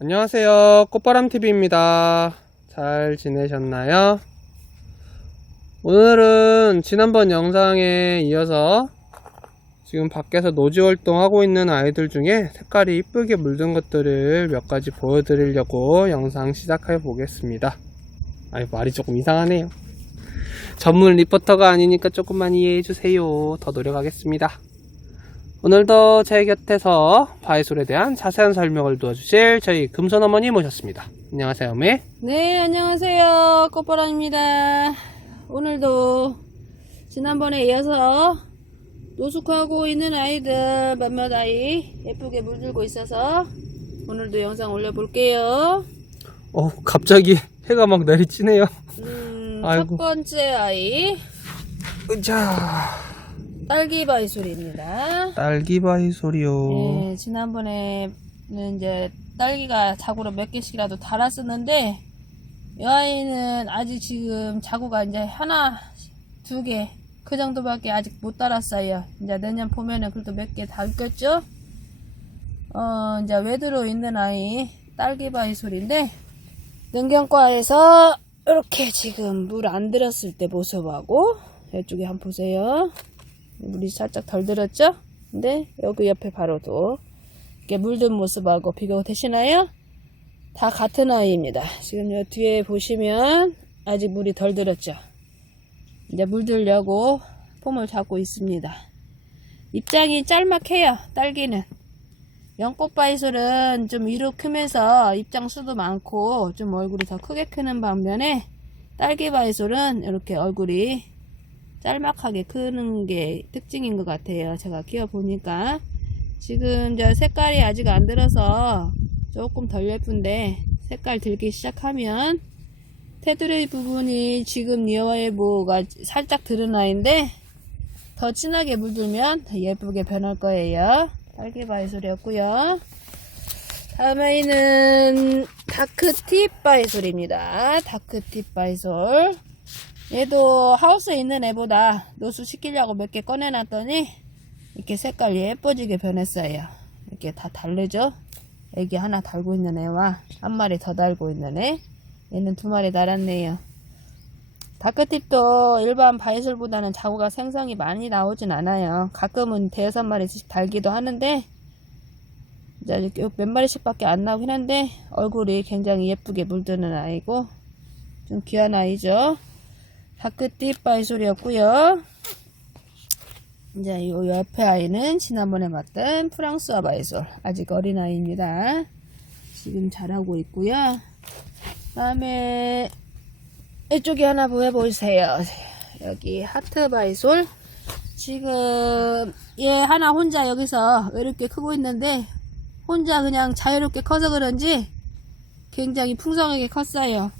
안녕하세요. 꽃바람TV입니다. 잘 지내셨나요? 오늘은 지난번 영상에 이어서 지금 밖에서 노지 활동하고 있는 아이들 중에 색깔이 이쁘게 물든 것들을 몇 가지 보여드리려고 영상 시작해 보겠습니다. 아이, 말이 조금 이상하네요. 전문 리포터가 아니니까 조금만 이해해 주세요. 더 노력하겠습니다. 오늘도 제 곁에서 바이솔에 대한 자세한 설명을 도와주실 저희 금손 어머니 모셨습니다. 안녕하세요, 어머니. 네, 안녕하세요. 꽃바람입니다. 오늘도 지난번에 이어서 노숙하고 있는 아이들 몇몇 아이 예쁘게 물들고 있어서 오늘도 영상 올려볼게요. 어, 갑자기 해가 막 내리치네요. 음, 아이고. 첫 번째 아이 자, 딸기 바이솔입니다. 딸기 바이솔이요. 네, 지난번에는 이제 딸기가 자구로 몇 개씩이라도 달았었는데 이 아이는 아직 지금 자구가 이제 하나, 두 개 그 정도밖에 아직 못 달았어요. 이제 내년 봄에는 그래도 몇 개 달겠죠? 어, 이제 외도로 있는 아이 딸기 바이솔인데 능경과에서 이렇게 지금 물 안 들었을 때 모습하고 이쪽에 한번 보세요. 물이 살짝 덜 들었죠? 근데 여기 옆에 바로도 이렇게 물든 모습하고 비교 되시나요? 다 같은 아이입니다. 지금 요 뒤에 보시면 아직 물이 덜 들었죠? 이제 물들려고 폼을 잡고 있습니다. 입장이 짤막해요. 딸기는. 연꽃바이솔은 좀 위로 크면서 입장 수도 많고 좀 얼굴이 더 크게 크는 반면에 딸기 바이솔은 이렇게 얼굴이 짤막하게 크는 게 특징인 것 같아요. 제가 키워 보니까. 지금 저 색깔이 아직 안 들어서 조금 덜 예쁜데 색깔 들기 시작하면 테두리 부분이 지금 니어웨이보가 살짝 드러나인데 더 진하게 물들면 더 예쁘게 변할 거예요. 딸기 바이솔이었고요. 다음에는 다크팁 바이솔입니다. 다크팁 바이솔. 얘도 하우스에 있는 애보다 노수 시키려고 몇 개 꺼내놨더니 이렇게 색깔 예뻐지게 변했어요. 이렇게 다 다르죠? 애기 하나 달고 있는 애와 한 마리 더 달고 있는 애. 얘는 두 마리 달았네요. 다크팁도 일반 바이솔보다는 자구가 생성이 많이 나오진 않아요. 가끔은 대여섯 마리씩 달기도 하는데 이제 몇 마리씩 밖에 안 나오긴 한데 얼굴이 굉장히 예쁘게 물드는 아이고 좀 귀한 아이죠. 다크팁 바이솔이었고요. 이제 이 옆에 아이는 지난번에 봤던 프랑스와 바이솔 아직 어린 아이입니다. 지금 자라고 있고요. 다음에 이쪽에 하나 보여보세요. 여기 하트 바이솔. 지금 얘 하나 혼자 여기서 이렇게 크고 있는데 혼자 그냥 자유롭게 커서 그런지 굉장히 풍성하게 컸어요.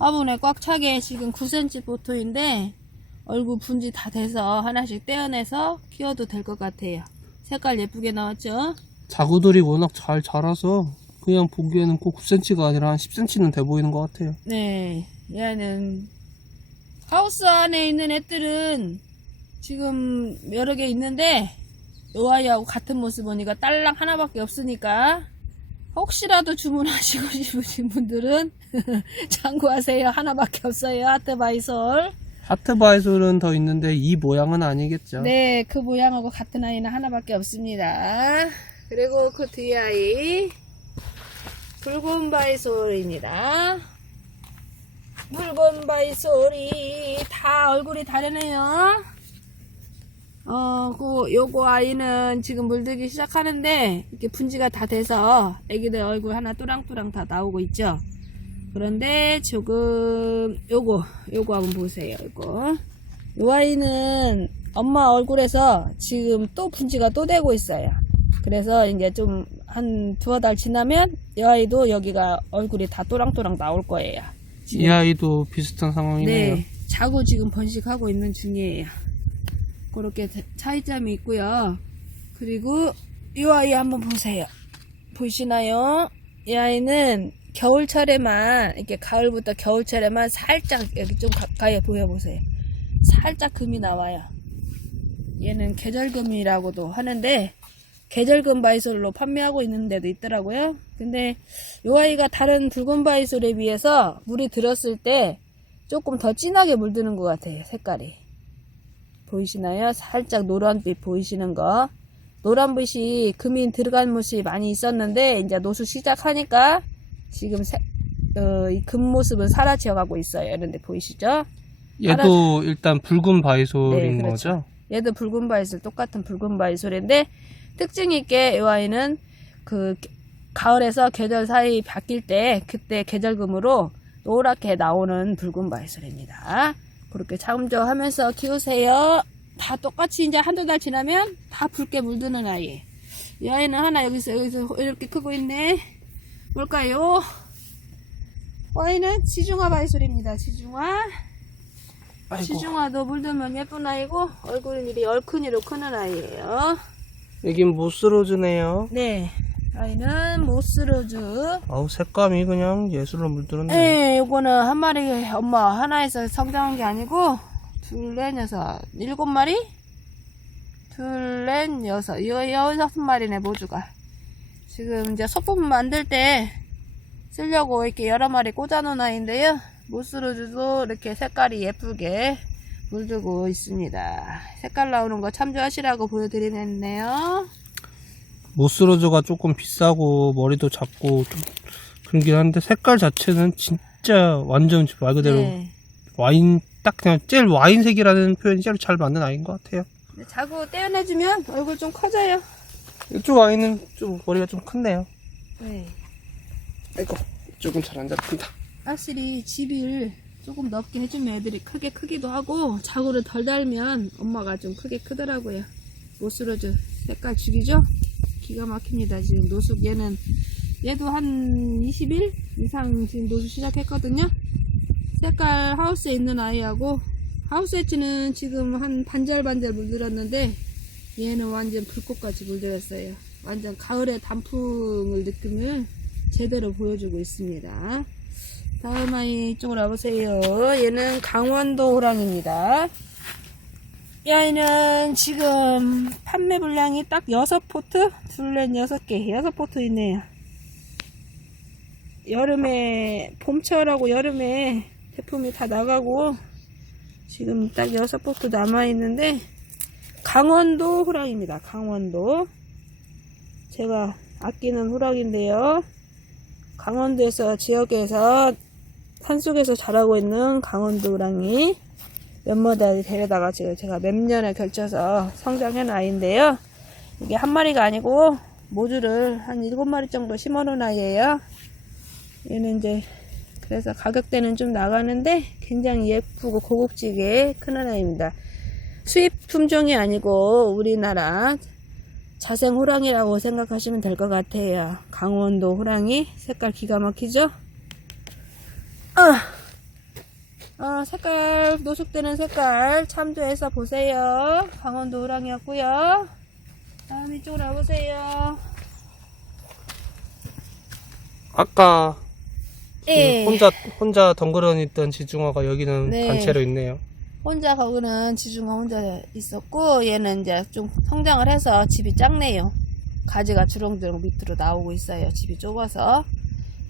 화분에 꽉 차게 지금 9cm 보토인데 얼굴 분지 다 돼서 하나씩 떼어내서 키워도 될 것 같아요. 색깔 예쁘게 나왔죠? 자구들이 워낙 잘 자라서 그냥 보기에는 꼭 9cm가 아니라 한 10cm는 돼 보이는 것 같아요. 네, 얘는 하우스 안에 있는 애들은 지금 여러 개 있는데 요 아이하고 같은 모습 보니까 딸랑 하나밖에 없으니까 혹시라도 주문하시고 싶으신 분들은 참고하세요. 하나밖에 없어요. 하트바이솔. 하트 바이솔은 더 있는데 이 모양은 아니겠죠? 네, 그 모양하고 같은 아이는 하나밖에 없습니다. 그리고 그 뒤에 아이 붉은 바이솔입니다. 붉은 바이솔이 다 얼굴이 다르네요. 어, 그 요거 아이는 지금 물들기 시작하는데 이렇게 분지가 다 돼서 애기들 얼굴 하나 또랑또랑 다 나오고 있죠. 그런데 조금 요거 요거 한번 보세요. 이거 요 아이는 엄마 얼굴에서 지금 또 분지가 또 되고 있어요. 그래서 이제 좀 한 두어 달 지나면 이 아이도 여기가 얼굴이 다 또랑또랑 나올 거예요. 이 아이도 비슷한 상황이네요. 네, 자고 지금 번식하고 있는 중이에요. 그렇게 차이점이 있고요. 그리고 이 아이 한번 보세요. 보이시나요? 이 아이는 겨울철에만 이렇게 가을부터 겨울철에만 살짝 여기 좀 가까이 보여보세요. 살짝 금이 나와요. 얘는 계절금이라고도 하는데 계절금 바이솔로 판매하고 있는 데도 있더라고요. 근데 이 아이가 다른 붉은 바이솔에 비해서 물이 들었을 때 조금 더 진하게 물드는 것 같아요. 색깔이. 보이시나요? 살짝 노란빛 보이시는 거. 노란빛이 금이 들어간 모습이 많이 있었는데 이제 노수 시작하니까 지금 새, 어, 이금 모습은 사라져 가고 있어요. 이런데 보이시죠? 얘도 일단 붉은 바이솔인 네, 그렇죠. 거죠? 얘도 붉은 바이솔 똑같은 붉은 바이솔인데 특징 있게 이 아이는 그 게- 가을에서 계절 사이 바뀔 때 그때 계절금으로 노랗게 나오는 붉은 바이솔입니다. 그렇게 참조하면서 키우세요. 다 똑같이 이제 한두 달 지나면 다 붉게 물드는 아이. 이 아이는 하나 여기서 여기서 이렇게 크고 있네. 뭘까요? 아이는 지중화 바이솔입니다. 지중화. 아이고. 시중화도 물들면 예쁜 아이고 얼굴은 이리 얼큰이로 크는 아이예요. 여긴 모스로즈네요. 네, 아이는 모스로즈. 아우 색감이 그냥 예술로 물들었네. 네, 요거는 한 마리 엄마 하나에서 성장한 게 아니고 둘, 넷, 여섯, 일곱 마리? 둘, 넷, 여섯, 여, 여섯 마리네 모주가. 지금 이제 소품 만들 때 쓰려고 이렇게 여러 마리 꽂아놓은 아이인데요. 모스로즈도 이렇게 색깔이 예쁘게 물들고 있습니다. 색깔 나오는 거 참조하시라고 보여드리겠네요. 모스로즈가 조금 비싸고 머리도 작고 좀 그러긴 한데 색깔 자체는 진짜 완전 말 그대로 네. 와인 딱 그냥 제일 와인색이라는 표현이 제일 잘 맞는 아이인 것 같아요. 네, 자고 떼어내주면 얼굴 좀 커져요. 이쪽 아이는 좀 머리가 좀 크네요. 네. 아이고 이쪽은 잘안 잡힌다. 확실히 집을 조금 넓게 해주면 애들이 크게 크기도 하고 자구를 덜 달면 엄마가 좀 크게 크더라고요. 모스로즈 색깔 죽이죠? 기가 막힙니다. 지금 노숙 얘는 얘도 한 20일 이상 지금 노숙 시작했거든요. 색깔 하우스에 있는 아이하고 하우스 해치는 지금 한 반절반절 물들었는데 얘는 완전 불꽃같이 물들었어요. 완전 가을의 단풍을 느낌을 제대로 보여주고 있습니다. 다음 아이 이쪽으로 와보세요. 얘는 강원도 호랑입니다. 이 아이는 지금 판매 분량이 딱 6포트? 둘넷 6개, 6포트 있네요. 여름에, 봄철하고 여름에 제품이 다 나가고 지금 딱 6포트 남아있는데 강원도 호랑입니다. 강원도. 제가 아끼는 호랑인데요. 강원도에서 지역에서 산속에서 자라고 있는 강원도 호랑이 몇 마리 데려다가 지금 제가 몇 년에 걸쳐서 성장한 아이인데요. 이게 한 마리가 아니고 모주를 한 일곱 마리 정도 심어놓은 아이예요. 얘는 이제 그래서 가격대는 좀 나가는데 굉장히 예쁘고 고급지게 크는 아이입니다. 수입 품종이 아니고 우리나라 자생 호랑이라고 생각하시면 될 것 같아요. 강원도 호랑이 색깔 기가 막히죠? 아, 아, 색깔 노숙되는 색깔 참조해서 보세요. 강원도 호랑이였고요. 다음 이쪽으로 와보세요. 아까 예. 그 혼자 혼자 덩그러니 있던 지중화가 여기는 네. 단체로 있네요. 혼자 거기는 지중화 혼자 있었고 얘는 이제 좀 성장을 해서 집이 작네요. 가지가 주렁주렁 밑으로 나오고 있어요. 집이 좁아서.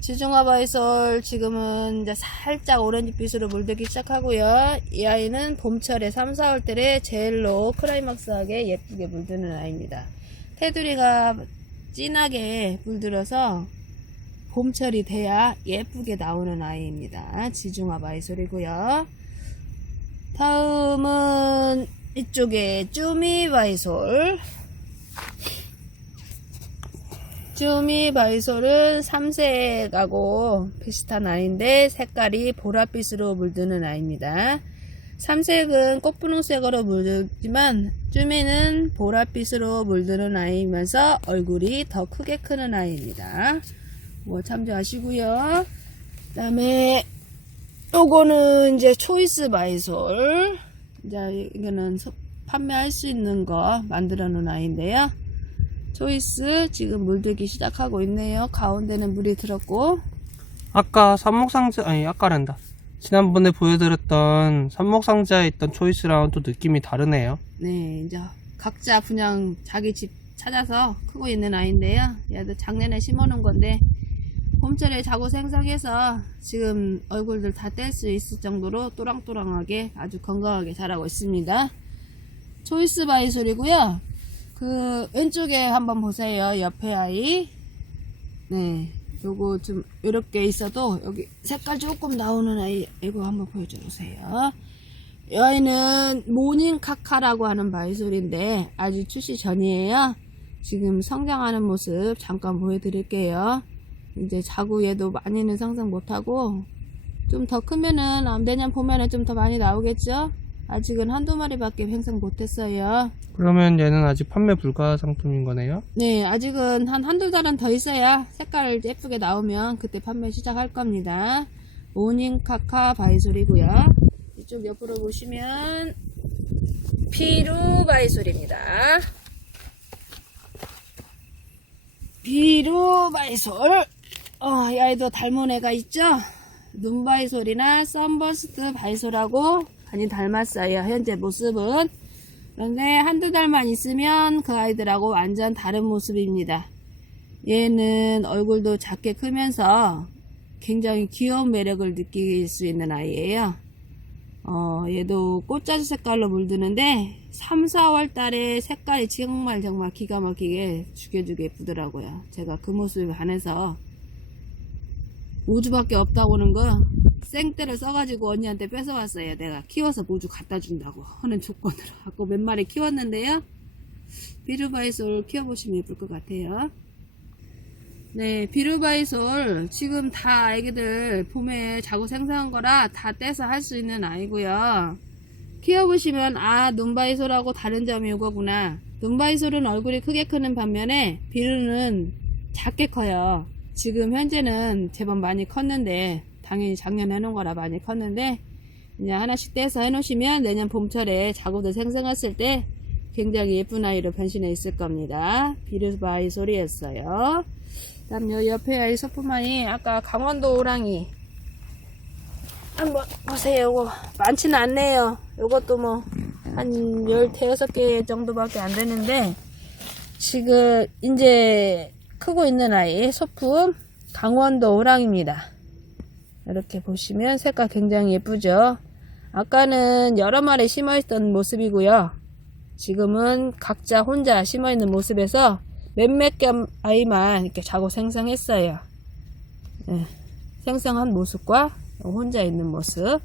지중화 바이솔 지금은 이제 살짝 오렌지빛으로 물들기 시작하고요. 이 아이는 봄철에 3, 4월 달에 제일로 크라이막스하게 예쁘게 물드는 아이입니다. 테두리가 진하게 물들어서 봄철이 돼야 예쁘게 나오는 아이입니다. 지중화 바이솔이고요. 다음은 이쪽에 쭈미 바이솔. 쭈미 바이솔은 삼색하고 비슷한 아이인데 색깔이 보랏빛으로 물드는 아이입니다. 삼색은 꽃분홍색으로 물들지만 쭈미는 보랏빛으로 물드는 아이면서 얼굴이 더 크게 크는 아이입니다. 뭐 참조하시고요. 그 다음에 요거는 이제 초이스 바이솔. 이제 이거는 소- 판매할 수 있는 거 만들어 놓은 아이인데요. 초이스 지금 물들기 시작하고 있네요. 가운데는 물이 들었고. 아까 삽목상자 아니 아까란다. 지난번에 보여드렸던 삽목상자에 있던 초이스랑은 또 느낌이 다르네요. 네, 이제 각자 분양 자기 집 찾아서 크고 있는 아이인데요. 얘도 작년에 심어놓은 건데 봄철에 자고 생성해서 지금 얼굴들 다 뗄 수 있을 정도로 또랑또랑하게 아주 건강하게 자라고 있습니다. 초이스 바이솔이고요. 그 왼쪽에 한번 보세요. 옆에 아이. 네. 요거 좀 이렇게 있어도 여기 색깔 조금 나오는 아이 이거 한번 보여줘 보세요. 이 아이는 모닝 카카라고 하는 바이솔인데 아직 출시 전이에요. 지금 성장하는 모습 잠깐 보여드릴게요. 이제 자구 얘도 많이는 성장 못하고 좀 더 크면은 아, 내년 봄에는 좀 더 많이 나오겠죠? 아직은 한두 마리밖에 생성 못했어요. 그러면 얘는 아직 판매 불가 상품인 거네요? 네, 아직은 한 한두 달은 더 있어야 색깔 예쁘게 나오면 그때 판매 시작할 겁니다. 모닝 카카 바이솔이고요. 이쪽 옆으로 보시면 피루 바이솔입니다. 피루 바이솔. 어, 이 아이도 닮은 애가 있죠? 눈 바이솔이나 썬버스트 바이솔하고 많이 닮았어요. 현재 모습은. 그런데 한두 달만 있으면 그 아이들하고 완전 다른 모습입니다. 얘는 얼굴도 작게 크면서 굉장히 귀여운 매력을 느낄 수 있는 아이예요. 어, 얘도 꽃자주 색깔로 물드는데 3, 4월 달에 색깔이 정말 정말 기가 막히게 죽여주게 예쁘더라고요. 제가 그 모습에 반해서 모주밖에 없다고는 거 생떼를 써가지고 언니한테 뺏어왔어요. 내가 키워서 모주 갖다 준다고 하는 조건으로 갖고 몇 마리 키웠는데요. 비루바이솔 키워보시면 예쁠 것 같아요. 네, 비루바이솔 지금 다 아기들 봄에 자고 생성한 거라 다 떼서 할 수 있는 아이고요. 키워보시면 아 눈바이솔하고 다른 점이 이거구나. 눈바이솔은 얼굴이 크게 크는 반면에 비루는 작게 커요. 지금 현재는 제법 많이 컸는데 당연히 작년에 해놓은 거라 많이 컸는데 이제 하나씩 떼서 해놓으시면 내년 봄철에 자구들 생성했을 때 굉장히 예쁜 아이로 변신해 있을 겁니다. 비루바이 소리였어요. 다음 요 옆에 아이 소품만이 아까 강원도 호랑이 한번 보세요. 요거 많지는 않네요. 요것도 뭐 한 15개 정도밖에 안 되는데 지금 이제 크고 있는 아이 소품 강원도 호랑입니다. 이렇게 보시면 색깔 굉장히 예쁘죠. 아까는 여러 마리 심어 있던 모습이고요. 지금은 각자 혼자 심어 있는 모습에서 몇몇 개 아이만 이렇게 자고 생성했어요. 네, 생성한 모습과 혼자 있는 모습.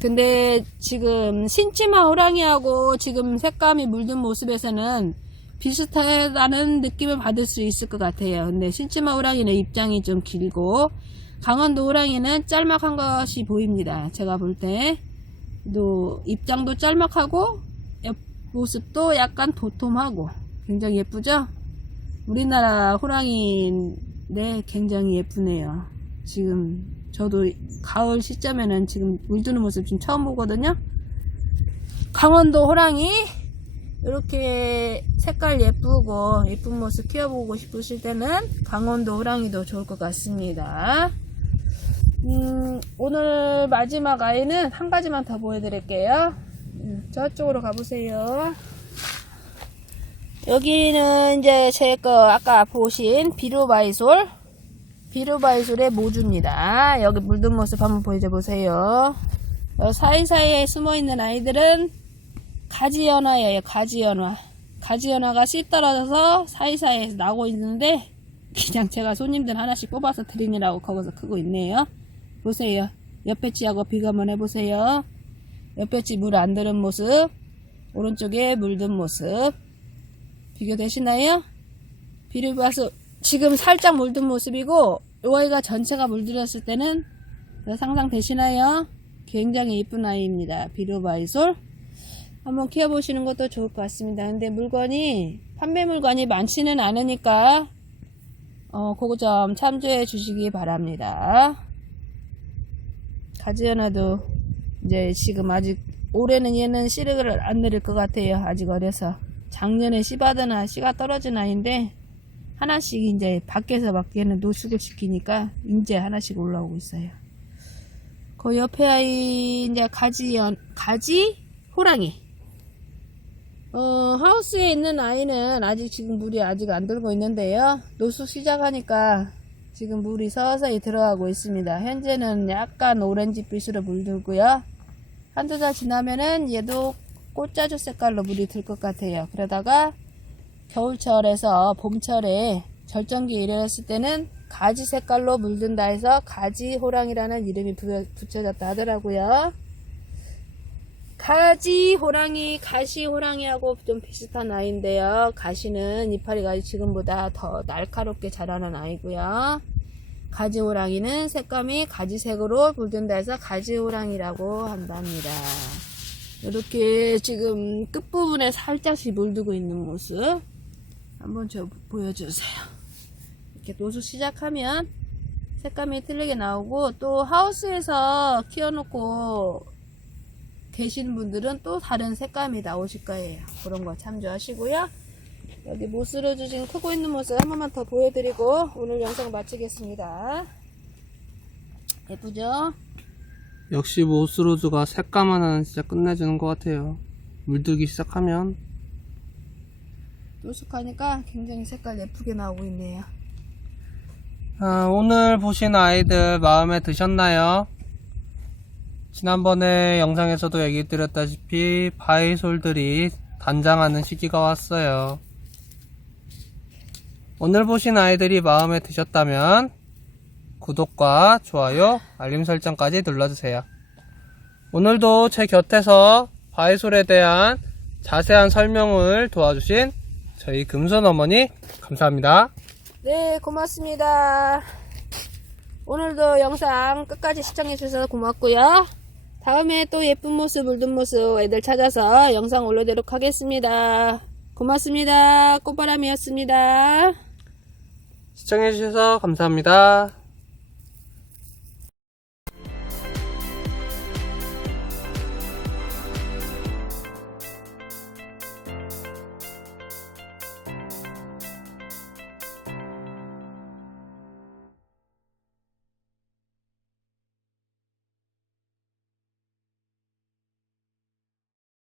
근데 지금 신치마 호랑이하고 지금 색감이 물든 모습에서는 비슷하다는 느낌을 받을 수 있을 것 같아요. 근데 신치마 호랑이는 입장이 좀 길고 강원도 호랑이는 짤막한 것이 보입니다. 제가 볼 때. 또 입장도 짤막하고 옆 모습도 약간 도톰하고 굉장히 예쁘죠? 우리나라 호랑이인데 굉장히 예쁘네요. 지금 저도 가을 시점에는 지금 물드는 모습 지금 처음 보거든요. 강원도 호랑이 이렇게 색깔 예쁘고 예쁜 모습 키워보고 싶으실 때는 강원도 호랑이도 좋을 것 같습니다. 음, 오늘 마지막 아이는 한 가지만 더 보여드릴게요. 음, 저쪽으로 가보세요. 여기는 이제 제 거 아까 보신 비루바이솔 비루바이솔의 모주입니다. 여기 물든 모습 한번 보여줘 보세요. 사이사이에 숨어 있는 아이들은 가지연화예요. 가지연화. 가지연화가 씨 떨어져서 사이사이에서 나오고 있는데 그냥 제가 손님들 하나씩 뽑아서 드리느라고 거기서 크고 있네요. 보세요. 옆에 찌하고 비교 한번 해보세요. 옆에 찌물안 들은 모습, 오른쪽에 물든 모습. 비교되시나요? 비를 봐서 지금 살짝 물든 모습이고 이 아이가 전체가 물들었을 때는 상상되시나요? 굉장히 이쁜 아이입니다. 비루바이솔. 한번 키워보시는 것도 좋을 것 같습니다. 근데 물건이 판매 물건이 많지는 않으니까 어, 그거 좀 참조해 주시기 바랍니다. 가지연화도 이제 지금 아직 올해는 얘는 씨를 안 내릴 것 같아요. 아직 어려서 작년에 씨 받으나 씨가 떨어진 아이인데 하나씩 이제 밖에서 막 얘는 노숙을 시키니까 이제 하나씩 올라오고 있어요. 그 옆에 아이 이제 가지연 가지 호랑이 어, 하우스에 있는 아이는 아직 지금 물이 아직 안 들고 있는데요. 노숙 시작하니까 지금 물이 서서히 들어가고 있습니다. 현재는 약간 오렌지빛으로 물들고요. 한두 달 지나면은 얘도 꽃자주 색깔로 물이 들 것 같아요. 그러다가 겨울철에서 봄철에 절정기에 이르렀을 때는 가지 색깔로 물든다 해서 가지 호랑이라는 이름이 부- 붙여졌다 하더라고요. 가지 호랑이, 가시 호랑이하고 좀 비슷한 아이인데요. 가시는 이파리가 지금보다 더 날카롭게 자라는 아이고요. 가지 호랑이는 색감이 가지색으로 물든다 해서 가지 호랑이라고 한답니다. 이렇게 지금 끝부분에 살짝씩 물들고 있는 모습 한번 저 보여주세요. 이렇게 노수 시작하면 색감이 틀리게 나오고 또 하우스에서 키워놓고 계신 분들은 또 다른 색감이 나오실 거예요. 그런 거 참조하시고요. 여기 모스로즈 지금 크고 있는 모습 한 번만 더 보여드리고 오늘 영상 마치겠습니다. 예쁘죠? 역시 모스로즈가 색감 하나는 진짜 끝내주는 것 같아요. 물들기 시작하면 노숙하니까 굉장히 색깔 예쁘게 나오고 있네요. 아, 오늘 보신 아이들 마음에 드셨나요? 지난번에 영상에서도 얘기 드렸다시피 바이솔들이 단장하는 시기가 왔어요. 오늘 보신 아이들이 마음에 드셨다면 구독과 좋아요, 알림 설정까지 눌러주세요. 오늘도 제 곁에서 바이솔에 대한 자세한 설명을 도와주신 저희 금손 어머니 감사합니다. 네, 고맙습니다. 오늘도 영상 끝까지 시청해주셔서 고맙고요. 다음에 또 예쁜 모습, 물든 모습 애들 찾아서 영상 올리도록 하겠습니다. 고맙습니다. 꽃바람이었습니다. 시청해주셔서 감사합니다.